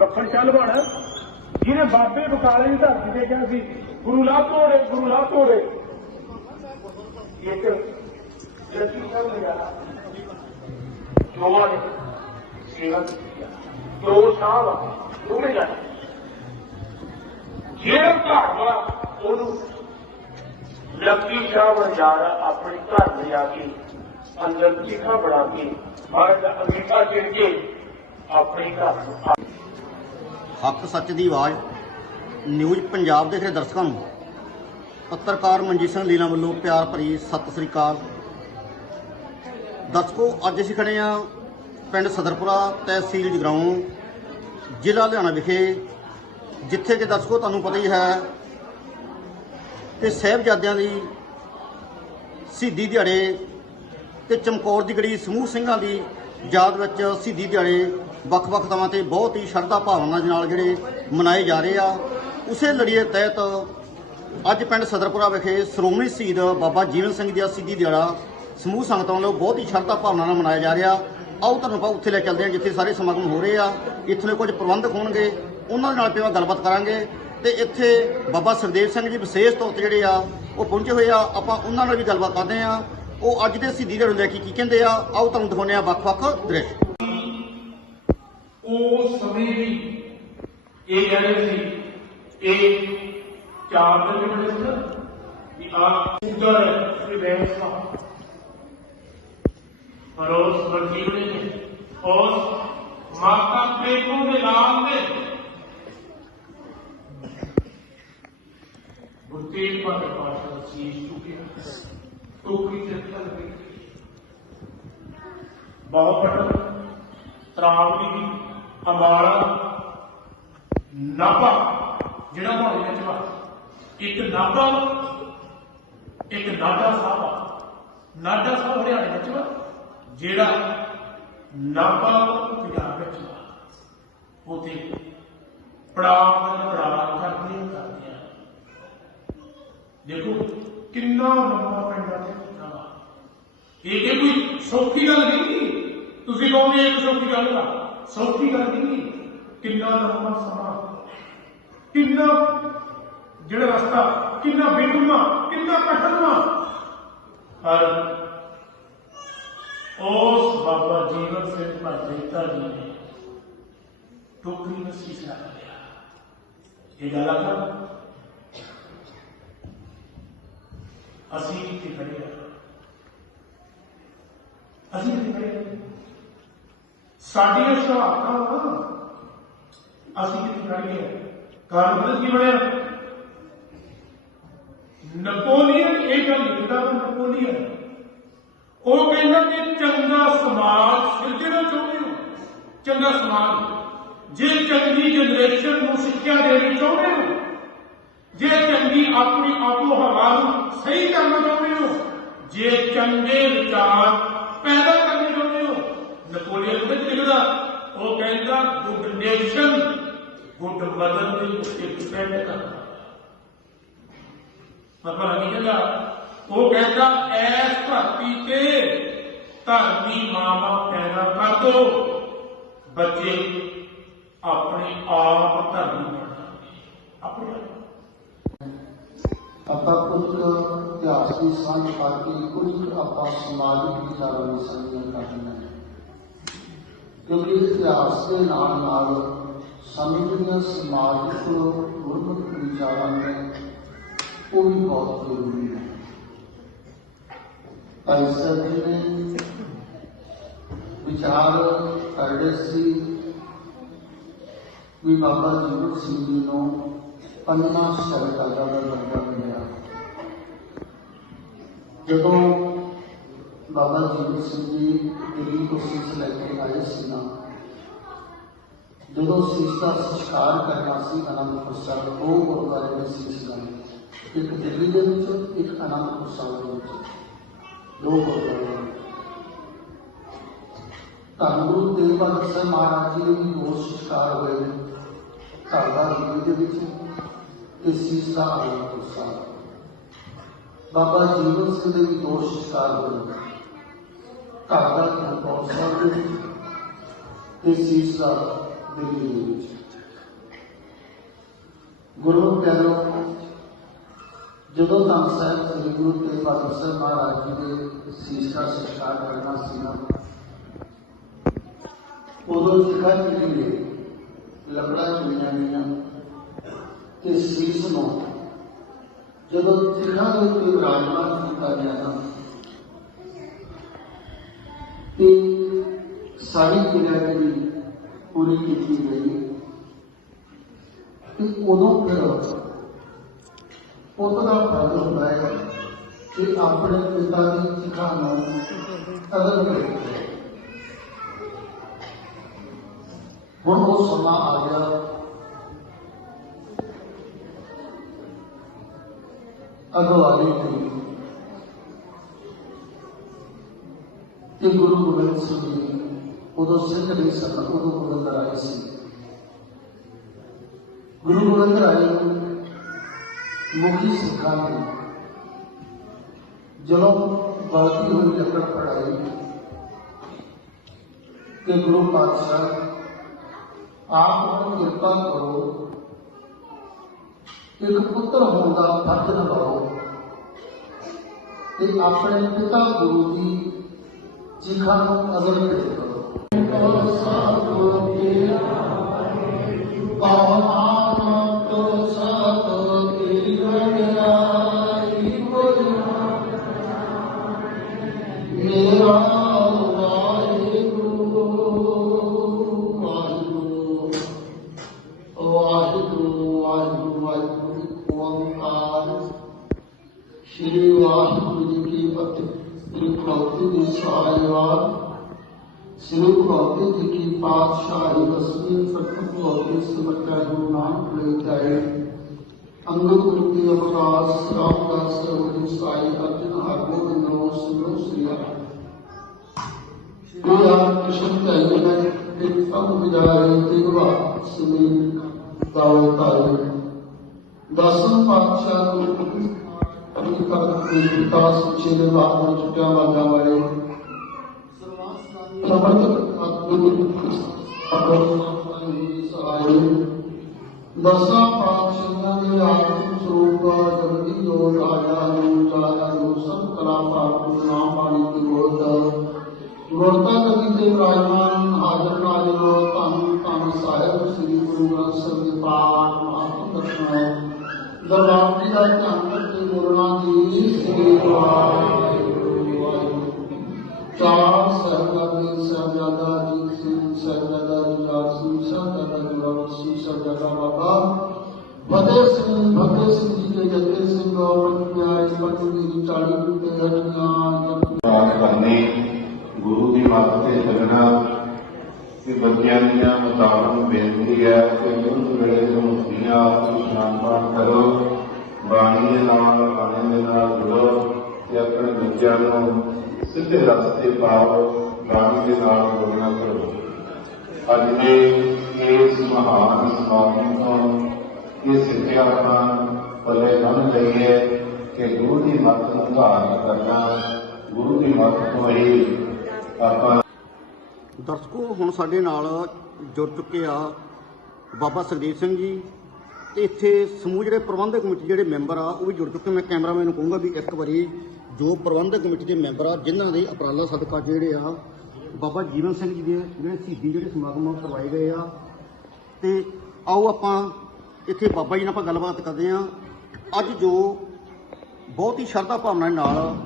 ਵਿਲੱਖਣ ਚੱਲ ਬਣ ਜਿਹਨੇ ਬਾਬੇ ਬਕਾਲੇ ਦੀ ਧਰਤੀ ਤੇ ਕਿਹਾ ਸੀ ਗੁਰੂ ਲਾ ਤੋੜੇ ਗੁਰੂ ਲਾ ਤੋੜੇ ਇੱਕ ਜੱਤੀ ਕਰ ਲਿਆ ਜੋਵਾਂ ਨੇ ਸੇਵਾ ਕੀਤੀ ਆ। ਦੋ ਸਾਲ ਦੋਵੇਂ ਜਾਣੇ ਜਿਹੜਾ ਘਰ ਵਾਲਾ ਉਹਨੂੰ ਲੱਕੀ ਸ਼ਾਹ ਵਰਜਾਰਾ ਆਪਣੇ ਘਰ ਲਿਆ ਕੇ ਅੰਦਰ ਚੀਖਾ ਬਣਾ ਕੇ ਬਾਹਰ ਦਾ ਅੰਗੀਠਾ ਚਿਰ ਕੇ ਆਪਣੇ ਘਰ ਨੂੰ ਆ- ਹੱਕ ਸੱਚ ਦੀ ਆਵਾਜ਼, ਨਿਊਜ਼ ਪੰਜਾਬ ਦੇ ਰਹੇ ਦਰਸ਼ਕਾਂ ਨੂੰ। ਪੱਤਰਕਾਰ ਮਨਜੀਤ ਸਿੰਘ ਲੀਲਾ ਵੱਲੋਂ ਪਿਆਰ ਭਰੀ ਸਤਿ ਸ੍ਰੀ ਅਕਾਲ। ਦਰਸ਼ਕੋ, ਅੱਜ ਅਸੀਂ ਖੜੇ ਆ ਪਿੰਡ ਸਦਰਪੁਰਾ ਤਹਿਸੀਲ ਜਗਰਾਉਂ, ਜ਼ਿਲ੍ਹਾ ਲੁਧਿਆਣਾ ਵਿਖੇ, ਜਿੱਥੇ ਕਿ ਦਰਸ਼ਕੋ ਤੁਹਾਨੂੰ ਪਤਾ ਹੀ ਹੈ ਕਿ ਸਾਹਿਬਜ਼ਾਦਿਆਂ ਦੀ ਸ਼ਹੀਦੀ ਦਿਹਾੜੇ ਤੇ ਚਮਕੌਰ ਦੀ ਗੜੀ ਸਮੂਹ ਸਿੰਘਾਂ ਦੀ ਯਾਦ ਵਿੱਚ ਸ਼ਹੀਦੀ ਦਿਹਾੜੇ ਵੱਖ-ਵੱਖ ਥਾਵਾਂ ਤੇ ਬਹੁਤ ਹੀ ਸ਼ਰਧਾ ਭਾਵਨਾ ਦੇ ਨਾਲ ਜਿਹੜੇ ਮਨਾਏ ਜਾ ਰਹੇ ਆ। ਉਸੇ ਲੜੀਏ ਤਹਿਤ ਅੱਜ ਪਿੰਡ ਸਦਰਪੁਰਾ ਵਿਖੇ ਸ਼੍ਰੋਮਣੀ ਸ਼ਹੀਦ ਬਾਬਾ ਜੀਵਨ ਸਿੰਘ ਦੀ ਸਿੱਧੀ ਦਿਹਾੜਾ ਸਮੂਹ ਸੰਗਤਾਂ ਵੱਲੋਂ ਬਹੁਤ ਹੀ ਸ਼ਰਧਾ ਭਾਵਨਾ ਨਾਲ ਮਨਾਇਆ ਜਾ ਰਿਹਾ। ਆਓ ਤੁਹਾਨੂੰ ਆਪਾਂ ਉੱਥੇ ਲੈ ਚੱਲਦੇ ਹਾਂ, ਜਿੱਥੇ ਸਾਰੇ ਸਮਾਗਮ ਹੋ ਰਹੇ ਆ। ਇੱਥੇ ਦੇ ਕੁਝ ਪ੍ਰਬੰਧਕ ਹੋਣਗੇ, ਉਹਨਾਂ ਦੇ ਨਾਲ ਪਹਿਲਾਂ ਗੱਲਬਾਤ ਕਰਾਂਗੇ। ਤੇ ਇੱਥੇ ਬਾਬਾ ਸਰਦੇਵ ਸਿੰਘ ਜੀ ਵਿਸ਼ੇਸ਼ ਤੌਰ ਤੇ ਜਿਹੜੇ ਆ, ਉਹ ਪਹੁੰਚੇ ਹੋਏ ਆ। ਆਪਾਂ ਉਹਨਾਂ ਨਾਲ ਵੀ ਗੱਲਬਾਤ ਕਰਦੇ ਆ ਉਹ ਅੱਜ ਦੇ ਸ਼ਹੀਦੀ ਦਿਹਾੜੇ ਨੂੰ ਲੈ ਕੇ ਕੀ ਕਹਿੰਦੇ ਆ। ਆਓ ਤੁਹਾਨੂੰ ਦਿਖਾਉਂਦੇ ਆ ਵੱਖ-ਵੱਖ ਦ੍ਰਿਸ਼। ਉਹ ਸਮੇਂ ਵੀ ਇਹ ਕਹਿੰਦੇ ਸੀ ਇਹ ਚਾਰ ਦਿਨ ਦੇ ਵਿੱਚ ਨਾ? ਵੀ ਆ ਉਧਰ ਵਿਵੇਕ ਪਰ ਉਸ ਵਰਜੀਵਨੇ ਨੇ ਉਸ ਮਾਤਾ ਪ੍ਰੇਮੋਂ ਦੇ ਨਾਮ ਤੇ ਬੁੱਤੀ ਪਰ ਪਾਸ਼ਾ ਸੀਸ ਚੁੱਕਿਆ। ਟੋਕਰੀ ਤੇ ਚੱਲ ਗਈ ਬਹੁਤ ਵੱਡਾ ਤਰਾਵੜੀ ਅੰਬਾਲਾ ਨਾਭਾ, ਜਿਹੜਾ ਮਹੱਲੇ ਵਿੱਚ ਵਾ ਇੱਕ ਨਾਭਾ, ਇੱਕ ਨਾਡਾ ਸਾਹਿਬ ਆ। ਨਾਡਾ ਸਾਹਿਬ ਹਰਿਆਣੇ ਵਿੱਚ ਵਾ, ਜਿਹੜਾ ਨਾਭਾ ਪੰਜਾਬ ਵਿੱਚ ਵਾ। ਉਥੇ ਪੜਾਅ ਦਾ ਪੜਾਅ ਕਰਦੇ ਕਰਦੇ ਆ ਦੇਖੋ, ਕਿੰਨਾ ਲੰਬਾ ਪਿੰਡ ਤੇ ਕਿੰਨਾ ਇਹ ਕੋਈ ਸੌਖੀ ਗੱਲ ਨਹੀਂ। ਤੁਸੀਂ ਕਹੋਗੇ, ਇਹ ਸੌਖੀ ਗੱਲ ਆ ਸੌਖੀ ਗੱਲ ਨਹੀਂ ਕਿੰਨਾ ਲੰਬਾ ਸਮਾਂ ਕਿੰਨਾ ਜਿਹੜਾ ਰਸਤਾ ਕਿੰਨਾ ਬੇਗੁਨਾ ਕਿੰਨਾ ਕਠਿਨਾ ਪਰ ਉਸ ਬਾਬਾ ਜੀਵਨ ਸਿੰਘ ਭਗਤਾ ਜੀ ਨੇ ਟੋਕਰੀ ਨਸੀ ਸਾ ਲਿਆ ਇਹ ਗੱਲ ਆ ਅਸੀਂ ਇੱਥੇ ਖੜੇ ਹਾਂ ਅਸੀਂ ਇੱਥੇ ਖੜੇ ਹਾਂ ਸਾਡੀਆਂ ਸ਼ਹਾਦਤਾਂ ਵਾ। ਅਸੀਂ ਕਿੱਥੇ ਖੜੇ ਕਾਰਨ ਕੀ ਬਣਿਆ? ਨਪੋਲੀਅਨ ਇਹ ਗੱਲ ਲਿਖਦਾ ਵਾ ਨਪੋਲੀਅਨ ਉਹ ਕਹਿੰਦਾ ਕਿ ਚੰਗਾ ਸਮਾਜ ਸਿਰਜਣਾ ਚਾਹੁੰਦੇ ਹੋ। ਚੰਗਾ ਸਮਾਜ। ਜੇ ਚੰਗੀ ਜਨਰੇਸ਼ਨ ਨੂੰ ਸਿੱਖਿਆ ਦੇਣੀ ਚਾਹੁੰਦੇ ਹੋ, ਜੇ ਚੰਗੀ ਆਪਣੀ ਆਪੋ ਹਵਾ ਨੂੰ ਸਹੀ ਕਰਨਾ ਚਾਹੁੰਦੇ ਹੋ, ਜੇ ਚੰਗੇ ਵਿਚਾਰ ਪੈਦਾ ਹੋ ਨਪੋਲੀਅਨ ਵਿੱਚ ਲਿਖਦਾ ਉਹ ਕਹਿੰਦਾ ਗੁੱਡ ਨੇਸ਼ਨ ਗੁੱਡ ਮਦਨ ਦੇ ਉੱਤੇ ਡਿਪੈਂਡ ਕਰਦਾ ਮਤਲਬ ਕੀ ਕਹਿੰਦਾ ਉਹ ਕਹਿੰਦਾ ਐਸ ਧਰਤੀ ਤੇ ਧਰਮੀ ਮਾਮਾ ਪੈਦਾ ਕਰ ਦੋ ਬੱਚੇ ਆਪਣੇ ਆਪ ਧਰਮੀ ਬਣਾਉਂਦੇ ਆਪਣੇ ਆਪ ਆਪਾਂ ਕੁਝ ਇਤਿਹਾਸ ਦੀ ਸਾਂਝ ਕਰਕੇ ਕੁਝ ਆਪਾਂ ਸਮਾਜਿਕ ਵਿਚਾਰਾਂ ਦੀ ਸਾਂਝੀਆਂ ਕਰਨੀਆਂ ਨੇ ਕਿਉਂਕਿ ਇਤਿਹਾਸ ਦੇ ਨਾਲ ਨਾਲ ਸਮੇਂ ਦੀਆਂ ਸਮਾਜਿਕ ਗੁਰਮੁਖ ਵਿਚਾਰਾਂ ਨੇ ਉਹ ਵੀ ਬਹੁਤ ਜ਼ਰੂਰੀ ਹੈ ਭਾਈ ਸਾਹਿਬ ਜੀ ਨੇ ਵਿਚਾਰ ਕਰਦੇ ਸੀ ਵੀ ਬਾਬਾ ਜੀਵਨ ਸਿੰਘ ਜੀ ਨੂੰ ਪੰਨਾ ਸ਼ਰਤਾਂ ਦਾ ਦਰਜਾ ਮਿਲਿਆ। ਜਦੋਂ ਬਾਬਾ ਜੀਵਨ ਸਿੰਘ ਜੀ ਦਿੱਲੀ ਤੋਂ ਸੀਸ ਲੈ ਕੇ ਆਏ ਸੀ ਨਾ। ਜਦੋਂ ਸੀਸ ਦਾ ਸੰਸਕਾਰ ਕਰਨਾ ਸੀ ਅਨੰਦਪੁਰ ਸਾਹਿਬ ਦੋ ਗੁਰਦੁਆਰੇ ਦੇ ਸੀਸ ਲਾਏ ਇੱਕ ਦਿੱਲੀ ਦੇ ਵਿੱਚ, ਇੱਕ ਅਨੰਦਪੁਰ ਸਾਹਿਬ ਦੇ ਵਿੱਚ। ਦੋ ਗੁਰਦੁਆਰੇ ਧੰਨ ਗੁਰੂ ਤੇਗ ਬਹਾਦਰ ਸਾਹਿਬ ਮਹਾਰਾਜ ਜੀ ਦੇ ਵੀ ਦੋ ਸੰਸਕਾਰ ਹੋਏ ਨੇ। ਘਰ ਦਿੱਲੀ ਦੇ ਵਿੱਚ ਤੇ ਸੀਸ ਦਾ ਅਨੰਦਪੁਰ ਸਾਹਿਬ। ਬਾਬਾ ਜੀਵਨ ਸਿੰਘ ਦੇ ਵੀ ਦੋ ਸੰਸਕਾਰ ਹੋਏ ਨੇ। ਘਰ ਦਾ ਚਮਕੌਰ ਸਾਹਿਬ ਤੇ ਸੀਸ ਦਿੱਲੀ ਦੇ ਵਿੱਚ ਗੁਰੂ ਪਿਆਰੋ ਜਦੋਂ ਤਾਂ ਸਾਹਿਬ ਸ੍ਰੀ ਗੁਰੂ ਤੇਗ ਬਹਾਦਰ ਸਾਹਿਬ ਮਹਾਰਾਜ ਜੀ ਦੇ ਸੀਸ ਦਾ ਸਤਿਕਾਰ ਕਰਨਾ ਸੀ ਨਾ, ਉਦੋਂ ਸਿੱਖਾਂ ਜੀ ਨੇ ਲੱਕੜਾਂ ਚੁਣੀਆਂ ਗਈਆਂ। ਤੇ ਸੀਸ ਨੂੰ ਜਦੋਂ ਸਿੱਖਾਂ ਦੇ ਉੱਤੇ ਵਿਰਾਜਮਾਨ ਕੀਤਾ ਗਿਆ ਨਾ ਤੇ ਸਾਰੀ ਕਿਰਿਆ ਜਿਹੜੀ ਪੂਰੀ ਕੀਤੀ ਗਈ ਤੇ ਉਦੋਂ ਫਿਰ ਪੁੱਤ ਦਾ ਫਰਜ਼ ਹੁੰਦਾ ਹੈ ਕਿ ਆਪਣੇ ਪਿਤਾ ਦੀ ਸਿੱਖਾਂ ਨੂੰ ਕਦਰ ਕਰੇ। ਹੁਣ ਉਹ ਸਮਾਂ ਆ ਗਿਆ। ਅਗਵਾਈ ਦੀ ਤੇ ਗੁਰੂ ਗੋਬਿੰਦ ਸਿੰਘ ਜੀ ਉਦੋਂ ਸਿੱਖ ਨਹੀਂ ਸਨ, ਉਦੋਂ ਗੋਬਿੰਦ ਰਾਏ ਸੀ। ਗੁਰੂ ਗੋਬਿੰਦ ਰਾਏ ਮੁਖੀ ਸਿੱਖਾਂ ਨੇ ਜਦੋਂ ਬਲਦੀ ਹੋਈ ਲੱਕੜ ਪੜਾਈ ਕਿ ਗੁਰੂ ਪਾਤਸ਼ਾਹ ਆਪ ਨੂੰ ਕਿਰਪਾ ਕਰੋ, ਇੱਕ ਪੁੱਤਰ ਹੋਣ ਦਾ ਫਰਜ਼ ਨਿਭਾਓ ਤੇ ਆਪਣੇ ਪਿਤਾ ਗੁਰੂ ਦੀ ਚਿਖਾ ਨੂੰ ਅਦਰ ਭੇਟ ਕਰੋ ਸਾਧੂ भक्ति जैसा आयुर्वाद श्री भक्ति जी की पातशाही बसने प्रथम भक्ति समर्था नाम प्रयोगताए अंगद गुरुति अमराज राम दास गुरु साई अर्जुन हरगोद नमो सुनो श्रिया श्री राम कृष्ण कहने में एक पद विदारे तीव्रा सुनील दावे तारे दसम पातशाह गुरु ਦਸਾਂ ਪਾਤਸ਼ਾਹਾਂ ਦੇ ਆਤਮ ਸਰੂਪ ਜਗਦੀ ਜੋਤ ਆਇਆ ਨੂੰ ਜਾਇਆ ਨੂੰ ਸਭ ਕਲਾ ਪਾਪ ਨਾਮ ਬਾਣੀ ਦੀ ਗੋਦ ਗੁਰਤਾ ਕਵੀ ਦੇ ਵਿਰਾਜਮਾਨ ਹਾਜ਼ਰ ਨਾਜ਼ਰ ਧੰਨ ਧੰਨ ਸਾਹਿਬ ਸ੍ਰੀ ਗੁਰੂ ਗ੍ਰੰਥ ਸਾਹਿਬ ਦੇ ਪਾਠ ਮਹਾਤਮ ਦਰਸ਼ਨ ਦਰਬਾਰ ਜੀ ਦਾ ਧੰਨ ਤੇ ਗੁਰਨਾ ਦੀ ਸ੍ਰੀ ਵਾਹਿਗੁਰੂ ਵਾਹਿਗੁਰੂ ਚਾਰ ਸਾਹਿਬਾਨੇ ਸਾਹਿਬਜ਼ਾਦਾ ਅਜੀਤ ਸਿੰਘ ਸਾਹਿਬਜ਼ਾਦਾ ਜੁਝਾਰ ਸਿੰਘ ਸਾਹਿਬਜ਼ਾਦਾ ਜੁਝਾਰ ਸਿੰਘ ਸਾਹਿਬਜ਼ਾਦਾ ਬਾਬਾ ਫਤਿਹ ਸਿੰਘ ਫਤਿਹ ਸਿੰਘ ਜੀ ਦੇ ਜੱਥੇ ਸਿੰਘ ਗੌਰਵ ਪਿਆਰੇ ਪਟਨੀ ਦੀ ਚਾਲੀ ਤੇ ਹਟੀਆਂ ਪਾਠ ਕਰਨੇ ਗੁਰੂ ਦੀ ਮੱਤ ਤੇ ਚੱਲਣਾ ਕਿ ਬੱਚਿਆਂ ਦੀਆਂ ਮਤਾਵਾਂ ਨੂੰ ਬੇਨਤੀ ਹੈ ਕਿ ਉਸ ਵੇਲੇ ਤੋਂ ਹੁੰਦੀਆਂ ਆਪ ਇਸ਼ਨਾਨ ਪਾਠ ਕਰੋ ਬਾਣੀ ਦੇ ਨਾਲ, ਬਾਣੀ ਦੇ ਨਾਲ ਜੁੜੋ ਤੇ ਆਪਣੇ ਬੱਚਿਆਂ ਨੂੰ ਸਿੱਧੇ ਰਸਤੇ ਪਾਓ, ਬਾਣੀ ਦੇ ਨਾਲ ਜੁੜਨਾ ਕਰੋ। ਅੱਜ ਦੇ ਇਸ ਮਹਾਨ ਸਮਾਗਮ ਤੋਂ ਇਹ ਸਿੱਖਿਆ ਆਪਾਂ ਪੱਲੇ ਬੰਨ ਲਈਏ ਕਿ ਗੁਰੂ ਦੀ ਮੱਤ ਨੂੰ ਧਾਰਨ ਕਰਨਾ, ਗੁਰੂ ਦੀ ਮੱਤ ਤੋਂ ਹੀ ਆਪਾਂ ਦਰਸ਼ਕੋ, ਹੁਣ ਸਾਡੇ ਨਾਲ ਜੁੜ ਚੁੱਕੇ ਆ ਬਾਬਾ ਸੰਦੀਪ ਸਿੰਘ ਜੀ। ਤੇ ਇੱਥੇ ਸਮੂਹ ਜਿਹੜੇ ਪ੍ਰਬੰਧਕ ਕਮੇਟੀ ਜਿਹੜੇ ਮੈਂਬਰ ਆ, ਉਹ ਵੀ ਜੁੜ ਚੁੱਕੇ ਮੈਂ ਕੈਮਰਾਮੈਨ ਨੂੰ ਕਹੂੰਗਾ ਵੀ ਇੱਕ ਵਾਰੀ ਜੋ ਪ੍ਰਬੰਧਕ ਕਮੇਟੀ ਦੇ ਮੈਂਬਰ ਆ, ਜਿਨ੍ਹਾਂ ਦੇ ਉਪਰਾਲਾ ਸਦਕਾ ਜਿਹੜੇ ਆ, ਬਾਬਾ ਜੀਵਨ ਸਿੰਘ ਜੀ ਦੇ ਜਿਹੜੇ ਸ਼ਹੀਦੀ ਜਿਹੜੇ ਸਮਾਗਮ ਕਰਵਾਏ ਗਏ ਆ। ਤੇ ਆਓ ਆਪਾਂ ਇੱਥੇ ਬਾਬਾ ਜੀ ਨਾਲ ਆਪਾਂ ਗੱਲਬਾਤ ਕਰਦੇ ਆ। ਅੱਜ ਜੋ ਬਹੁਤ ਹੀ ਸ਼ਰਧਾ ਭਾਵਨਾ ਨਾਲ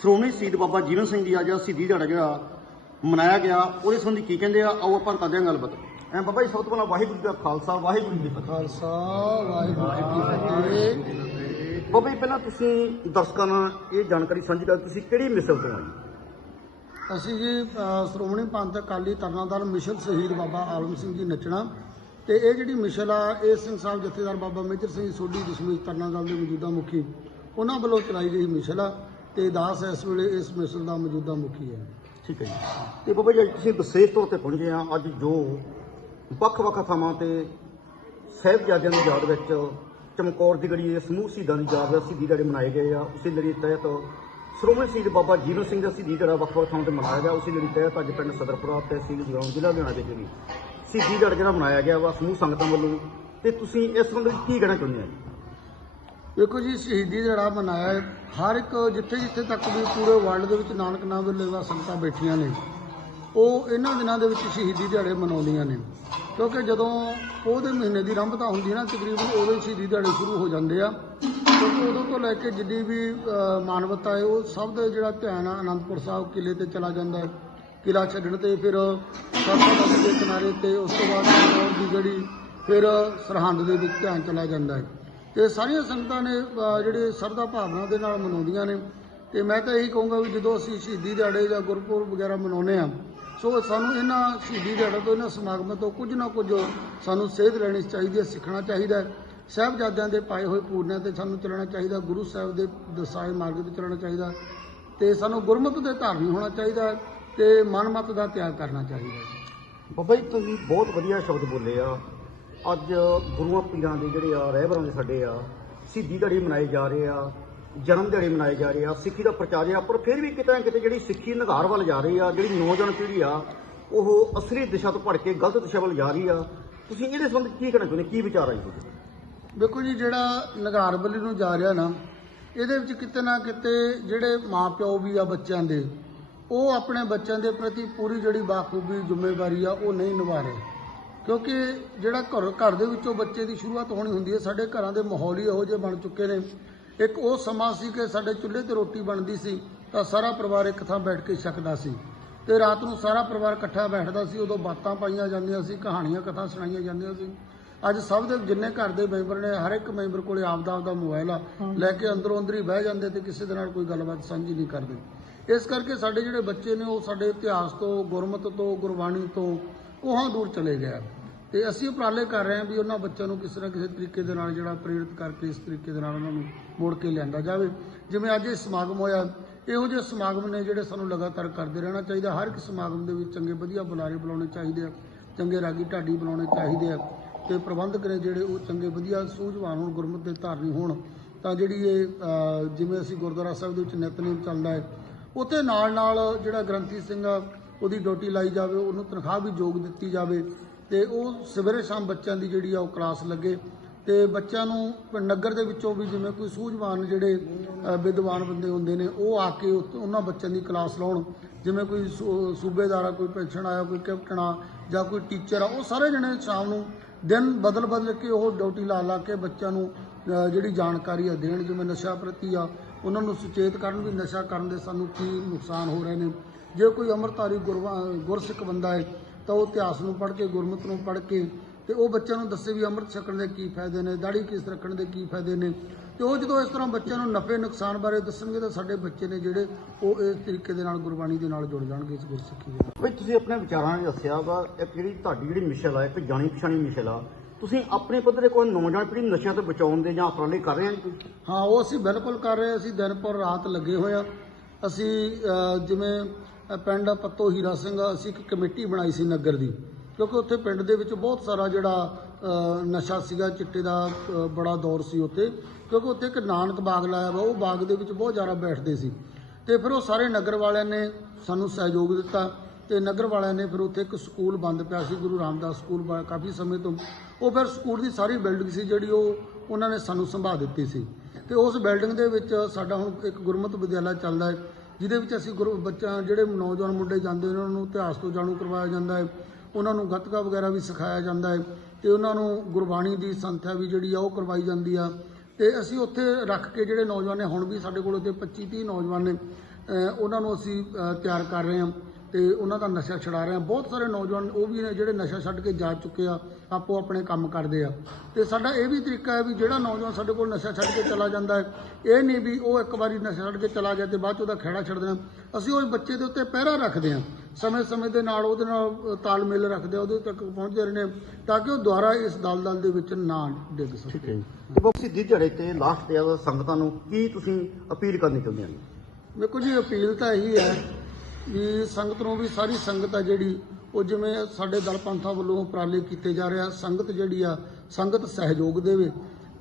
ਸ਼੍ਰੋਮਣੀ ਸ਼ਹੀਦ ਬਾਬਾ ਜੀਵਨ ਸਿੰਘ ਜੀ ਆ ਅੱਜ ਸ਼ਹੀਦੀ ਦਿਹਾੜਾ ਜਿਹੜਾ ਮਨਾਇਆ ਗਿਆ, ਉਹਦੇ ਸੰਬੰਧੀ ਕੀ ਕਹਿੰਦੇ ਆ? ਆਓ ਆਪਾਂ ਕਰਦੇ ਹਾਂ ਗੱਲਬਾਤ ਐ ਬਾਬਾ ਜੀ ਸਭ ਤੋਂ ਪਹਿਲਾਂ ਵਾਹਿਗੁਰੂ ਜੀ ਦਾ ਖਾਲਸਾ ਵਾਹਿਗੁਰੂ ਜੀ ਦੀ ਫਤਿਹ। ਖਾਲਸਾ ਵਾਹਿਗੁਰੂ ਜੀ ਕੀ ਫਤਿਹ। ਬਾਬਾ ਜੀ ਪਹਿਲਾਂ ਤੁਸੀਂ ਦਰਸ਼ਕਾਂ ਨਾਲ ਇਹ ਜਾਣਕਾਰੀ ਸਾਂਝੀ ਕਰ ਤੁਸੀਂ ਕਿਹੜੀ ਮਿਸਲ ਤੋਂ ਆਏ? ਅਸੀਂ ਜੀ ਸ਼੍ਰੋਮਣੀ ਪੰਥ ਅਕਾਲੀ ਤਰਨਾਦਲ ਮਿਸ਼ਨ ਸ਼ਹੀਦ ਬਾਬਾ ਆਲਮ ਸਿੰਘ ਜੀ ਨੱਚਣਾ। ਤੇ ਇਹ ਜਿਹੜੀ ਮਿਸ਼ਨ ਆ ਇਹ ਸਿੰਘ ਸਾਹਿਬ ਜਥੇਦਾਰ ਬਾਬਾ ਮੇਜਰ ਸਿੰਘ ਸੋਢੀ ਦਸ਼ਮੇਸ਼ ਤਰਨਾਦਲ ਦੇ ਮੌਜੂਦਾ ਮੁਖੀ ਉਹਨਾਂ ਵੱਲੋਂ ਚਲਾਈ ਗਈ ਮਿਸ਼ਨ ਆ। ਤੇ ਦਾਸ ਇਸ ਵੇਲੇ ਇਸ ਮਿਸ਼ਨ ਦਾ ਮੌਜੂਦਾ ਮੁਖੀ ਹੈ। ਠੀਕ ਹੈ ਜੀ। ਤੇ ਬਾਬਾ ਜੀ ਅੱਜ ਤੁਸੀਂ ਵਿਸ਼ੇਸ਼ ਤੌਰ ਤੇ ਪਹੁੰਚੇ ਆ ਅੱਜ ਜੋ ਵੱਖ-ਵੱਖ ਥਾਵਾਂ ਤੇ ਸਾਹਿਬਜ਼ਾਦਿਆਂ ਦੀ ਯਾਦ ਵਿੱਚ ਚਮਕੌਰ ਦੀ ਗੜੀ ਦੇ ਸਮੂਹ ਸ਼ਹੀਦਾਂ ਦੀ ਯਾਦ ਵਿੱਚ ਸ਼ਹੀਦੀ ਦਿਹਾੜੇ ਮਨਾਏ ਗਏ ਆ, ਉਸੇ ਲੜੀ ਤਹਿਤ ਸ਼੍ਰੋਮਣੀ ਸ਼ਹੀਦ ਬਾਬਾ ਜੀਵਨ ਸਿੰਘ ਦਾ ਸ਼ਹੀਦੀ ਦਿਹਾੜਾ ਵੱਖ-ਵੱਖ ਥਾਵਾਂ ਤੇ ਮਨਾਇਆ ਗਿਆ, ਉਸੇ ਲੜੀ ਤਹਿਤ ਅੱਜ ਪਿੰਡ ਸਦਰਪੁਰਾ ਤਹਿਸੀਲ ਜਗਰਾਉਂ ਜ਼ਿਲ੍ਹਾ ਲੁਧਿਆਣਾ ਵਿੱਚ ਵੀ ਸ਼ਹੀਦੀ ਦਿਹਾੜਾ ਜਿਹੜਾ ਮਨਾਇਆ ਗਿਆ ਵਾ, ਸਮੂਹ ਸੰਗਤਾਂ ਵੱਲੋਂ ਤੇ ਤੁਸੀਂ ਇਸ ਸੰਬੰਧ ਵਿੱਚ ਕੀ ਕਹਿਣਾ ਚਾਹੁੰਦੇ ਹੋ? ਜੀ ਵੇਖੋ ਜੀ, ਸ਼ਹੀਦੀ ਦਿਹਾੜਾ ਮਨਾਇਆ, ਹਰ ਇੱਕ ਜਿੱਥੇ ਜਿੱਥੇ ਤੱਕ ਵੀ ਪੂਰੇ ਵਰਲਡ ਦੇ ਵਿੱਚ ਨਾਨਕ ਨਾਮ ਦੇ ਲੇਵਾ ਸੰਗਤਾਂ ਬੈਠੀਆਂ ਨੇ ਉਹ ਇਹਨਾਂ ਦਿਨਾਂ ਦੇ ਵਿੱਚ ਸ਼ਹੀਦੀ ਦਿਹਾੜੇ ਮਨਾਉਂਦੀਆਂ ਨੇ। ਕਿਉਂਕਿ ਜਦੋਂ ਉਹਦੇ ਮਹੀਨੇ ਦੀ ਆਰੰਭਤਾ ਹੁੰਦੀ ਹੈ ਨਾ, ਤਕਰੀਬਨ ਉਦੋਂ ਸ਼ਹੀਦੀ ਦਿਹਾੜੇ ਸ਼ੁਰੂ ਹੋ ਜਾਂਦੇ ਆ। ਕਿਉਂਕਿ ਉਦੋਂ ਤੋਂ ਲੈ ਕੇ ਜਿੱਡੀ ਵੀ ਮਾਨਵਤਾ ਹੈ, ਉਹ ਸਭ ਦਾ ਜਿਹੜਾ ਧਿਆਨ ਆ, ਅਨੰਦਪੁਰ ਸਾਹਿਬ ਕਿਲੇ ਤੇ ਚਲਾ ਜਾਂਦਾ ਹੈ। ਕਿਲਾ ਛੱਡਣ ਤੇ ਫਿਰ ਸਰਸਾ ਨਦੀ ਦੇ ਕਿਨਾਰੇ ਤੇ, ਉਸ ਤੋਂ ਬਾਅਦ ਚਮਕੌਰ ਦੀ ਜਿਹੜੀ ਫਿਰ ਸਰਹੰਦ ਦੇ ਵਿੱਚ ਧਿਆਨ ਚਲਾ ਜਾਂਦਾ ਹੈ। ਤੇ ਸਾਰੀਆਂ ਸੰਗਤਾਂ ਨੇ ਜਿਹੜੇ ਸਰਦਾ ਭਾਵਨਾ ਦੇ ਨਾਲ ਮਨਾਉਂਦੀਆਂ ਨੇ। ਤੇ ਮੈਂ ਤਾਂ ਇਹੀ ਕਹੂੰਗਾ ਵੀ ਜਦੋਂ ਅਸੀਂ ਸ਼ਹੀਦੀ ਦਿਹਾੜੇ ਜਾਂ ਗੁਰਪੁਰਬ ਵਗੈਰਾ ਮਨਾਉਂਦੇ ਆ ਸੋ ਸਾਨੂੰ ਇਹਨਾਂ ਸ਼ਹੀਦੀ ਦਿਹਾੜੇ ਤੋਂ, ਇਹਨਾਂ ਸਮਾਗਮਾਂ ਤੋਂ ਕੁਝ ਨਾ ਕੁਝ ਸਾਨੂੰ ਸੇਧ ਲੈਣੀ ਚਾਹੀਦੀ ਹੈ, ਸਿੱਖਣਾ ਚਾਹੀਦਾ ਹੈ। ਸਾਹਿਬਜ਼ਾਦਿਆਂ ਦੇ ਪਾਏ ਹੋਏ ਪੂਰਨਿਆਂ ਤੇ ਸਾਨੂੰ ਚੱਲਣਾ ਚਾਹੀਦਾ, ਗੁਰੂ ਸਾਹਿਬ ਦੇ ਦਸਾਏ ਮਾਰਗ ਤੇ ਚੱਲਣਾ ਚਾਹੀਦਾ ਤੇ ਸਾਨੂੰ ਗੁਰਮਤਿ ਦੇ ਧਾਰਨੀ ਹੋਣਾ ਚਾਹੀਦਾ ਹੈ ਤੇ ਮਨਮਤ ਦਾ ਤਿਆਗ ਕਰਨਾ ਚਾਹੀਦਾ ਬਾਬਾ ਜੀ, ਤੁਸੀਂ ਬਹੁਤ ਵਧੀਆ ਸ਼ਬਦ ਬੋਲੇ ਆ। ਅੱਜ ਗੁਰੂਆਂ ਪੀਰਾਂ ਦੇ ਜਿਹੜੇ ਆ, ਰਹਿਬਰਾਂ ਦੇ ਸਾਡੇ ਆ ਸਿੱਧੀ ਦਿਹਾੜੇ ਮਨਾਏ ਜਾ ਰਹੇ ਆ। ਜਨਮ ਦਿਹਾੜੇ ਮਨਾਏ ਜਾ ਰਹੇ ਆ, ਸਿੱਖੀ ਦਾ ਪ੍ਰਚਾਰ ਆ, ਪਰ ਫਿਰ ਵੀ ਕਿਤੇ ਨਾ ਕਿਤੇ ਜਿਹੜੀ ਸਿੱਖੀ ਨਿਘਾਰ ਵੱਲ ਜਾ ਰਹੀ ਆ, ਜਿਹੜੀ ਨੌਜਵਾਨ ਪੀੜ੍ਹੀ ਆ, ਉਹ ਅਸਲੀ ਦਿਸ਼ਾ ਤੋਂ ਭੜ ਕੇ ਗਲਤ ਦਿਸ਼ਾ ਵੱਲ ਜਾ ਰਹੀ ਆ। ਤੁਸੀਂ ਇਹਦੇ ਸੰਬੰਧ ਕੀ ਕਹਿਣਾ ਚਾਹੁੰਦੇ, ਕੀ ਵਿਚਾਰ ਆਈ ਤੁਹਾਡੇ? ਦੇਖੋ ਜੀ, ਜਿਹੜਾ ਨਗਾਰ ਬਲੀ ਨੂੰ ਜਾ ਰਿਹਾ ਨਾ, ਇਹਦੇ ਵਿੱਚ ਕਿਤੇ ਨਾ ਕਿਤੇ ਜਿਹੜੇ ਮਾਪਿਓ ਵੀ ਆ ਬੱਚਿਆਂ ਦੇ, ਉਹ ਆਪਣੇ ਬੱਚਿਆਂ ਦੇ ਪ੍ਰਤੀ ਪੂਰੀ ਜਿਹੜੀ ਬਾਖੂਬੀ, ਜ਼ਿੰਮੇਵਾਰੀ ਆ, ਉਹ ਨਹੀਂ ਨਿਭਾ ਰਹੇ। ਕਿਉਂਕਿ ਜਿਹੜਾ ਘਰ ਘਰ ਦੇ ਵਿੱਚੋਂ ਬੱਚੇ ਦੀ ਸ਼ੁਰੂਆਤ ਹੋਣੀ ਹੁੰਦੀ ਹੈ, ਸਾਡੇ ਘਰਾਂ ਦੇ ਮਾਹੌਲ ਹੀ ਇਹੋ ਜਿਹੇ ਬਣ ਚੁੱਕੇ ਨੇ। ਇੱਕ ਉਹ ਸਮਾਂ ਸੀ ਕਿ ਸਾਡੇ ਚੁੱਲ੍ਹੇ ਤੇ ਰੋਟੀ ਬਣਦੀ ਸੀ ਤਾਂ ਸਾਰਾ ਪਰਿਵਾਰ ਇੱਕ ਥਾਂ ਬੈਠ ਕੇ ਛਕਦਾ ਸੀ। ਤੇ ਰਾਤ ਨੂੰ ਸਾਰਾ ਪਰਿਵਾਰ ਇਕੱਠਾ ਬੈਠਦਾ ਸੀ ਉਦੋਂ ਬਾਤਾਂ ਪਾਈਆਂ ਜਾਂਦੀਆਂ ਸੀ ਕਹਾਣੀਆਂ ਕਥਾ ਸੁਣਾਈਆਂ ਜਾਂਦੀਆਂ ਸੀ। ਅੱਜ ਸਭ ਦੇ ਜਿੰਨੇ ਘਰ ਦੇ ਮੈਂਬਰ ਨੇ ਹਰ ਇੱਕ ਮੈਂਬਰ ਕੋਲੇ ਆਪਦਾ ਆਪਦਾ ਮੋਬਾਈਲ ਆ ਲੈ ਕੇ ਅੰਦਰੋਂ ਅੰਦਰ ਹੀ ਬਹਿ ਜਾਂਦੇ ਤੇ ਕਿਸੇ ਦੇ ਨਾਲ ਕੋਈ ਗੱਲਬਾਤ ਸਾਂਝੀ ਨਹੀਂ ਕਰਦੇ। ਇਸ ਕਰਕੇ ਸਾਡੇ ਜਿਹੜੇ ਬੱਚੇ ਨੇ ਉਹ ਸਾਡੇ ਇਤਿਹਾਸ ਤੋਂ ਗੁਰਮਤ ਤੋਂ ਗੁਰਬਾਣੀ ਤੋਂ ਕੋਹਾਂ ਦੂਰ ਚਲੇ ਗਏ। ਤੇ ਅਸੀਂ ਉਪਰਾਲੇ ਕਰ ਰਹੇ ਹਾਂ ਵੀ ਉਹਨਾਂ ਬੱਚਿਆਂ ਨੂੰ ਕਿਸੇ ਨਾ ਕਿਸੇ ਤਰੀਕੇ ਦੇ ਨਾਲ ਜਿਹੜਾ ਪ੍ਰੇਰਿਤ ਕਰਕੇ ਇਸ ਤਰੀਕੇ ਦੇ ਨਾਲ ਉਹਨਾਂ ਨੂੰ ਮੋੜ ਕੇ ਲਿਆਂਦਾ ਜਾਵੇ। ਜਿਵੇਂ ਅੱਜ ਇਹ ਸਮਾਗਮ ਹੋਇਆ, ਇਹੋ ਜਿਹੇ ਸਮਾਗਮ ਨੇ ਜਿਹੜੇ ਸਾਨੂੰ ਲਗਾਤਾਰ ਕਰਦੇ ਰਹਿਣਾ ਚਾਹੀਦਾ। ਹਰ ਇੱਕ ਸਮਾਗਮ ਦੇ ਵਿੱਚ ਚੰਗੇ ਵਧੀਆ ਬੁਲਾਰੇ ਬੁਲਾਉਣੇ ਚਾਹੀਦੇ ਆ, ਚੰਗੇ ਰਾਗੀ ਢਾਡੀ ਬੁਲਾਉਣੇ ਚਾਹੀਦੇ ਆ ਤੇ ਪ੍ਰਬੰਧਕ ਨੇ ਜਿਹੜੇ ਉਹ ਚੰਗੇ ਵਧੀਆ ਸੂਝਵਾਨ ਹੋਣ, ਗੁਰਮਤ ਦੇ ਧਾਰਨੀ ਹੋਣ, ਤਾਂ ਜਿਹੜੀ ਇਹ ਜਿਵੇਂ ਅਸੀਂ ਗੁਰਦੁਆਰਾ ਸਾਹਿਬ ਦੇ ਵਿੱਚ ਨਿਤਨੇਮ ਚੱਲਦਾ ਹੈ, ਉੱਥੇ ਨਾਲ ਨਾਲ ਜਿਹੜਾ ਗ੍ਰੰਥੀ ਸਿੰਘ ਆ, ਉਹਦੀ ਡਿਊਟੀ ਲਾਈ ਜਾਵੇ, ਉਹਨੂੰ ਤਨਖਾਹ ਵੀ ਯੋਗ ਦਿੱਤੀ ਜਾਵੇ। ਤੇ ਉਹ ਸਵੇਰੇ ਸ਼ਾਮ ਬੱਚਿਆਂ ਦੀ ਜਿਹੜੀ ਆ ਉਹ ਕਲਾਸ ਲੱਗੇ ਤੇ ਬੱਚਿਆਂ ਨੂੰ ਨਗਰ ਦੇ ਵਿੱਚੋਂ ਵੀ ਜਿਵੇਂ ਕੋਈ ਸੂਝਵਾਨ ਜਿਹੜੇ ਵਿਦਵਾਨ ਬੰਦੇ ਹੁੰਦੇ ਨੇ, ਉਹ ਆ ਕੇ ਉੱਥੇ ਉਹਨਾਂ ਬੱਚਿਆਂ ਦੀ ਕਲਾਸ ਲਾਉਣ। ਜਿਵੇਂ ਕੋਈ ਸੂ- ਸੂਬੇਦਾਰ ਆ, ਕੋਈ ਪੈਨਸ਼ਨ ਆਇਆ, ਕੋਈ ਕੈਪਟਨ ਆ ਜਾਂ ਕੋਈ ਟੀਚਰ ਆ, ਉਹ ਸਾਰੇ ਜਣੇ ਸ਼ਾਮ ਨੂੰ ਦਿਨ ਬਦਲ ਬਦਲ ਕੇ ਉਹ ਡਿਊਟੀ ਲਾ ਲਾ ਕੇ ਬੱਚਿਆਂ ਨੂੰ ਜਿਹੜੀ ਜਾਣਕਾਰੀ ਆ ਦੇਣ, ਜਿਵੇਂ ਨਸ਼ਾ ਪ੍ਰਤੀ ਆ, ਉਹਨਾਂ ਨੂੰ ਸੁਚੇਤ ਕਰਨ ਵੀ ਨਸ਼ਾ ਕਰਨ ਦੇ ਸਾਨੂੰ ਕੀ ਨੁਕਸਾਨ ਹੋ ਰਹੇ ਨੇ। ਜੇ ਕੋਈ ਅੰਮ੍ਰਿਤਧਾਰੀ ਗੁਰਵਾ, ਗੁਰਸਿੱਖ ਬੰਦਾ ਹੈ ਤਾਂ ਉਹ ਇਤਿਹਾਸ ਨੂੰ ਪੜ੍ਹ ਕੇ ਗੁਰਮਤ ਨੂੰ ਪੜ੍ਹ ਕੇ ਤੇ ਉਹ ਬੱਚਿਆਂ ਨੂੰ ਦੱਸੇ ਵੀ ਅੰਮ੍ਰਿਤ ਛਕਣ ਦੇ ਕੀ ਫਾਇਦੇ ਨੇ ਦਾੜੀ ਕਿਸ ਰੱਖਣ ਦੇ ਕੀ ਫਾਇਦੇ ਨੇ। ਤੇ ਉਹ ਜਦੋਂ ਇਸ ਤਰ੍ਹਾਂ ਬੱਚਿਆਂ ਨੂੰ ਨਫੇ ਨੁਕਸਾਨ ਬਾਰੇ ਦੱਸਣਗੇ ਤਾਂ ਸਾਡੇ ਬੱਚੇ ਨੇ ਜਿਹੜੇ ਉਹ ਇਸ ਤਰੀਕੇ ਦੇ ਨਾਲ ਗੁਰਬਾਣੀ ਦੇ ਨਾਲ ਜੁੜ ਜਾਣਗੇ ਇਸ ਗੁਰਸਿੱਖੀ ਦੇ ਨਾਲ। ਬਈ ਤੁਸੀਂ ਆਪਣੇ ਵਿਚਾਰਾਂ ਨੇ ਦੱਸਿਆ ਵਾ ਇੱਕ ਜਿਹੜੀ ਤੁਹਾਡੀ ਜਿਹੜੀ ਮਿਸ਼ਲ ਆ ਇੱਕ ਜਾਣੀ ਪਛਾਣੀ ਮਿਸ਼ਲ ਆ ਤੁਸੀਂ ਆਪਣੇ ਪੱਧਰ ਤੇ ਕੋਈ ਨੌਜਵਾਨ ਪੀੜ੍ਹੀ ਨਸ਼ਿਆਂ ਤੋਂ ਬਚਾਉਣ ਦੇ ਜਾਂ ਉਪਰਾਲੇ ਕਰ ਰਹੇ ਆ ਜੀ ਹਾਂ ਉਹ ਅਸੀਂ ਬਿਲਕੁਲ ਕਰ ਰਹੇ ਹਾਂ। ਅਸੀਂ ਦਿਨ ਪਰ ਰਾਤ ਲੱਗੇ ਹੋਏ ਆ। ਅਸੀਂ ਜਿਵੇਂ ਪਿੰਡ ਪੱਤੋ ਹੀਰਾ ਸਿੰਘ, ਅਸੀਂ ਇੱਕ ਕਮੇਟੀ ਬਣਾਈ ਸੀ ਨਗਰ ਦੀ, ਕਿਉਂਕਿ ਉੱਥੇ ਪਿੰਡ ਦੇ ਵਿੱਚ ਬਹੁਤ ਸਾਰਾ ਜਿਹੜਾ ਨਸ਼ਾ ਸੀਗਾ, ਚਿੱਟੇ ਦਾ ਬੜਾ ਦੌਰ ਸੀ ਉੱਥੇ, ਕਿਉਂਕਿ ਉੱਥੇ ਇੱਕ ਨਾਨਕ ਬਾਗ ਲਾਇਆ ਵਾ, ਉਹ ਬਾਗ ਦੇ ਵਿੱਚ ਬਹੁਤ ਜ਼ਿਆਦਾ ਬੈਠਦੇ ਸੀ। ਤੇ ਫਿਰ ਉਹ ਸਾਰੇ ਨਗਰ ਵਾਲਿਆਂ ਨੇ ਸਾਨੂੰ ਸਹਿਯੋਗ ਦਿੱਤਾ, ਤੇ ਨਗਰ ਵਾਲਿਆਂ ਨੇ ਫਿਰ ਉੱਥੇ ਇੱਕ ਸਕੂਲ ਬੰਦ ਪਿਆ ਸੀ, ਗੁਰੂ ਰਾਮਦਾਸ ਸਕੂਲ ਕਾਫੀ ਸਮੇਂ ਤੋਂ। ਉਹ ਫਿਰ ਸਕੂਲ ਦੀ ਸਾਰੀ ਬਿਲਡਿੰਗ ਸੀ ਜਿਹੜੀ ਉਹ ਉਹਨਾਂ ਨੇ ਸਾਨੂੰ ਸੰਭਾਲ ਦਿੱਤੀ ਸੀ। ਤੇ ਉਸ ਬਿਲਡਿੰਗ ਦੇ ਵਿੱਚ ਸਾਡਾ ਹੁਣ ਇੱਕ ਗੁਰਮਤ ਵਿਦਿਆਲਾ ਚੱਲਦਾ ਹੈ ਜਿਹਦੇ ਵਿੱਚ ਅਸੀਂ ਗੁਰੂ ਬੱਚਾ ਜਿਹੜੇ ਨੌਜਵਾਨ ਮੁੰਡੇ ਜਾਂਦੇ ਉਹਨਾਂ ਨੂੰ ਇਤਿਹਾਸ ਤੋਂ ਜਾਣੂ ਕਰਵਾਇਆ ਜਾਂਦਾ ਹੈ। ਉਹਨਾਂ ਨੂੰ ਗੱਤਕਾ ਵਗੈਰਾ ਵੀ ਸਿਖਾਇਆ ਜਾਂਦਾ ਹੈ ਤੇ ਉਹਨਾਂ ਨੂੰ ਗੁਰਬਾਣੀ ਦੀ ਸੰਥਿਆ ਵੀ ਜਿਹੜੀ ਆ ਉਹ ਕਰਵਾਈ ਜਾਂਦੀ ਆ। ਤੇ ਅਸੀਂ ਉੱਥੇ ਰੱਖ ਕੇ ਜਿਹੜੇ ਨੌਜਵਾਨ ਨੇ, ਹੁਣ ਵੀ ਸਾਡੇ ਕੋਲ ਉੱਥੇ 25 30 ਨੌਜਵਾਨ ਨੇ ਉਹਨਾਂ ਨੂੰ ਅਸੀਂ ਤਿਆਰ ਕਰ ਰਹੇ ਹਾਂ। ਤੇ ਉਹਨਾਂ ਦਾ ਨਸ਼ਾ ਛੁਡਾ ਰਹੇ ਹਾਂ। ਬਹੁਤ ਸਾਰੇ ਨੌਜਵਾਨ ਉਹ ਵੀ ਨੇ ਜਿਹੜੇ ਨਸ਼ਾ ਛੱਡ ਕੇ ਜਾ ਚੁੱਕੇ ਆ ਆਪੋ ਆਪਣੇ ਕੰਮ ਕਰਦੇ ਆ। ਤੇ ਸਾਡਾ ਇਹ ਵੀ ਤਰੀਕਾ ਹੈ ਵੀ ਜਿਹੜਾ ਨੌਜਵਾਨ ਸਾਡੇ ਕੋਲ ਨਸ਼ਾ ਛੱਡ ਕੇ ਚਲਾ ਜਾਂਦਾ ਹੈ ਇਹ ਨਹੀਂ ਵੀ ਉਹ ਇੱਕ ਵਾਰੀ ਨਸ਼ਾ ਛੱਡ ਕੇ ਚਲਾ ਗਿਆ ਤੇ ਬਾਅਦ ਚ ਉਹਦਾ ਖਹਿੜਾ ਛੱਡ ਦੇਣਾ। ਅਸੀਂ ਉਸ ਬੱਚੇ ਦੇ ਉੱਤੇ ਪਹਿਰਾ ਰੱਖਦੇ ਹਾਂ। ਸਮੇਂ-ਸਮੇਂ ਦੇ ਨਾਲ ਉਹਦੇ ਨਾਲ ਤਾਲਮੇਲ ਰੱਖਦੇ ਆ ਉਹਦੇ ਤੱਕ ਪਹੁੰਚਦੇ ਰਹਿੰਦੇ ਹਾਂ ਤਾਂ ਕਿ ਉਹ ਦੁਬਾਰਾ ਇਸ ਦਲਦਲ ਦੇ ਵਿੱਚ ਨਾ ਡਿੱਗ ਸਕੇ। ਠੀਕ ਹੈ ਜੀ। ਤੇ ਬਾਬਾ ਸਿੱਧੀ ਦਿਹਾੜੇ ਤੇ ਲਾਸਟ ਤੇ ਆ ਸੰਗਤਾਂ ਨੂੰ ਕੀ ਤੁਸੀਂ ਅਪੀਲ ਕਰਨੀ ਚਾਹੁੰਦੇ ਆ ਜੀ ਵੇਖੋ ਜੀ ਅਪੀਲ ਤਾਂ ਇਹੀ ਹੈ ਵੀ ਸੰਗਤ ਨੂੰ ਵੀ ਸਾਰੀ ਸੰਗਤ ਆ ਜਿਹੜੀ, ਉਹ ਜਿਵੇਂ ਸਾਡੇ ਦਲ ਪੰਥਾਂ ਵੱਲੋਂ ਉਪਰਾਲੇ ਕੀਤੇ ਜਾ ਰਿਹਾ ਸੰਗਤ ਜਿਹੜੀ ਆ, ਸੰਗਤ ਸਹਿਯੋਗ ਦੇਵੇ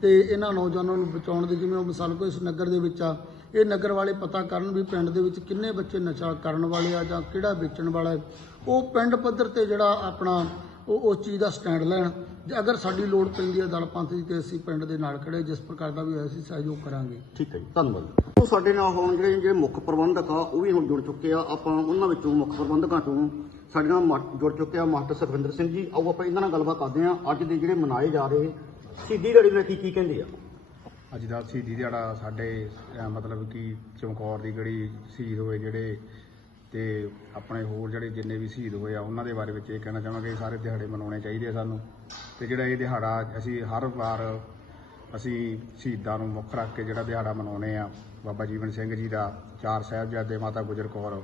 ਤੇ ਇਹਨਾਂ ਨੌਜਵਾਨਾਂ ਨੂੰ ਬਚਾਉਣ ਦੇ, ਜਿਵੇਂ ਉਹ ਮਿਸਾਲ ਕੋ ਇਸ ਨਗਰ ਦੇ ਵਿੱਚ ਆ, ਇਹ ਨਗਰ ਵਾਲੇ ਪਤਾ ਕਰਨ ਵੀ ਪਿੰਡ ਦੇ ਵਿੱਚ ਕਿੰਨੇ ਬੱਚੇ ਨਸ਼ਾ ਕਰਨ ਵਾਲੇ ਆ ਜਾਂ ਕਿਹੜਾ ਵੇਚਣ ਵਾਲਾ ਹੈ। ਉਹ ਪਿੰਡ ਪੱਧਰ ਤੇ ਜਿਹੜਾ ਆਪਣਾ ਉਹ ਉਸ ਚੀਜ਼ ਦਾ ਸਟੈਂਡ ਲੈਣ। ਜੇ ਅਗਰ ਸਾਡੀ ਲੋੜ ਪੈਂਦੀ ਹੈ ਦਲ ਪੰਥ ਦੀ ਤੇ ਅਸੀਂ ਪਿੰਡ ਦੇ ਨਾਲ ਖੜੇ ਜਿਸ ਪ੍ਰਕਾਰ ਦਾ ਵੀ ਹੋਇਆ ਅਸੀਂ ਸਹਿਯੋਗ ਕਰਾਂਗੇ। ਠੀਕ ਹੈ ਜੀ ਧੰਨਵਾਦ। ਉਹ ਸਾਡੇ ਨਾਲ ਹੁਣ ਜਿਹੜੇ ਜਿਹੜੇ ਮੁੱਖ ਪ੍ਰਬੰਧਕ ਆ ਉਹ ਵੀ ਹੁਣ ਜੁੜ ਚੁੱਕੇ ਆ। ਆਪਾਂ ਉਹਨਾਂ ਵਿੱਚੋਂ ਮੁੱਖ ਪ੍ਰਬੰਧਕਾਂ ਚੋਂ ਸਾਡੇ ਨਾਲ ਜੁੜ ਚੁੱਕੇ ਆ ਮਾਸਟਰ ਸੁਖਵਿੰਦਰ ਸਿੰਘ ਜੀ। ਆਓ ਆਪਾਂ ਇਹਨਾਂ ਨਾਲ ਗੱਲਬਾਤ ਕਰਦੇ ਆ ਅੱਜ ਦੇ ਜਿਹੜੇ ਮਨਾਏ ਜਾ ਰਹੇ ਸ਼ਹੀਦੀ ਦਿਹਾੜੇ ਨੂੰ ਲੈ ਕੇ ਕੀ ਕਹਿੰਦੇ ਆ? ਅੱਜ ਦਾ ਸ਼ਹੀਦੀ ਦਿਹਾੜਾ ਸਾਡੇ ਅਹ ਮਤਲਬ ਕਿ ਚਮਕੌਰ ਦੀ ਗੜੀ ਸ਼ਹੀਦ ਹੋਏ ਜਿਹੜੇ ਤੇ ਆਪਣੇ ਹੋਰ ਜਿਹੜੇ ਜਿੰਨੇ ਵੀ ਸ਼ਹੀਦ ਹੋਏ ਆ, ਉਹਨਾਂ ਦੇ ਬਾਰੇ ਵਿੱਚ ਇਹ ਕਹਿਣਾ ਚਾਹਾਂਗੇ ਕਿ ਸਾਰੇ ਦਿਹਾੜੇ ਮਨਾਉਣੇ ਚਾਹੀਦੇ ਆ ਸਾਨੂੰ। ਤੇ ਜਿਹੜਾ ਇਹ ਦਿਹਾੜਾ ਅਸੀਂ ਹਰ ਵਾਰ ਅਸੀਂ ਸ਼ਹੀਦਾਂ ਨੂੰ ਮੁੱਖ ਰੱਖ ਕੇ ਜਿਹੜਾ ਦਿਹਾੜਾ ਮਨਾਉਣੇ ਆ, ਬਾਬਾ ਜੀਵਨ ਸਿੰਘ ਜੀ ਦਾ, ਚਾਰ ਸਾਹਿਬਜ਼ਾਦੇ ਮਾਤਾ ਗੁਜਰ ਕੌਰ।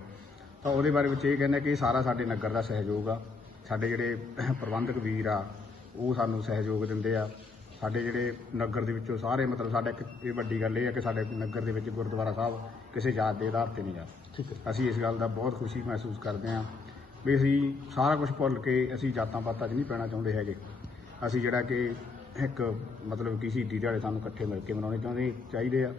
ਤਾਂ ਉਹਦੇ ਬਾਰੇ ਵਿੱਚ ਇਹ ਕਹਿੰਦੇ ਕਿ ਸਾਰਾ ਸਾਡੇ ਨਗਰ ਦਾ ਸਹਿਯੋਗ ਆ। ਸਾਡੇ ਜਿਹੜੇ ਪ੍ਰਬੰਧਕ ਵੀਰ ਆ, ਉਹ ਸਾਨੂੰ ਸਹਿਯੋਗ ਦਿੰਦੇ ਆ। ਸਾਡੇ ਜਿਹੜੇ ਨਗਰ ਦੇ ਵਿੱਚੋਂ ਸਾਰੇ ਮਤਲਬ ਸਾਡਾ ਇੱਕ ਇਹ ਵੱਡੀ ਗੱਲ ਇਹ ਹੈ ਕਿ ਸਾਡੇ ਨਗਰ ਦੇ ਵਿੱਚ ਗੁਰਦੁਆਰਾ ਸਾਹਿਬ ਕਿਸੇ ਜਾਤ ਦੇ ਆਧਾਰ ਤੇ ਨਹੀਂ ਆ। ਠੀਕ ਹੈ। ਅਸੀਂ ਇਸ ਗੱਲ ਦਾ ਬਹੁਤ ਖੁਸ਼ੀ ਮਹਿਸੂਸ ਕਰਦੇ ਹਾਂ ਵੀ ਅਸੀਂ ਸਾਰਾ ਕੁਝ ਭੁੱਲ ਕੇ ਅਸੀਂ ਜਾਤਾਂ ਪਾਤਾਂ 'ਚ ਨਹੀਂ ਪੈਣਾ ਚਾਹੁੰਦੇ ਹੈਗੇ। ਅਸੀਂ ਜਿਹੜਾ ਕਿ ਇੱਕ ਮਤਲਬ ਕਿ ਸ਼ਹੀਦੀ ਦਿਹਾੜੇ ਸਾਨੂੰ ਇਕੱਠੇ ਮਿਲ ਕੇ ਮਨਾਉਣੇ ਚਾਹੁੰਦੇ ਚਾਹੀਦੇ ਆ।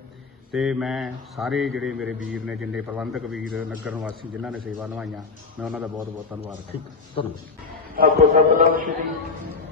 ਤੇ ਮੈਂ ਸਾਰੇ ਜਿਹੜੇ ਮੇਰੇ ਵੀਰ ਨੇ ਜਿੰਨੇ ਪ੍ਰਬੰਧਕ ਵੀਰ ਨਗਰ ਨਿਵਾਸੀ ਜਿਨ੍ਹਾਂ ਨੇ ਸੇਵਾ ਨਿਭਾਈਆਂ ਮੈਂ ਉਹਨਾਂ ਦਾ ਬਹੁਤ ਬਹੁਤ ਧੰਨਵਾਦ ਕਰਦਾ। ਠੀਕ ਧੰਨਵਾਦ। ਆਪੋ ਸਤਨਾਮ ਸ਼੍ਰੀ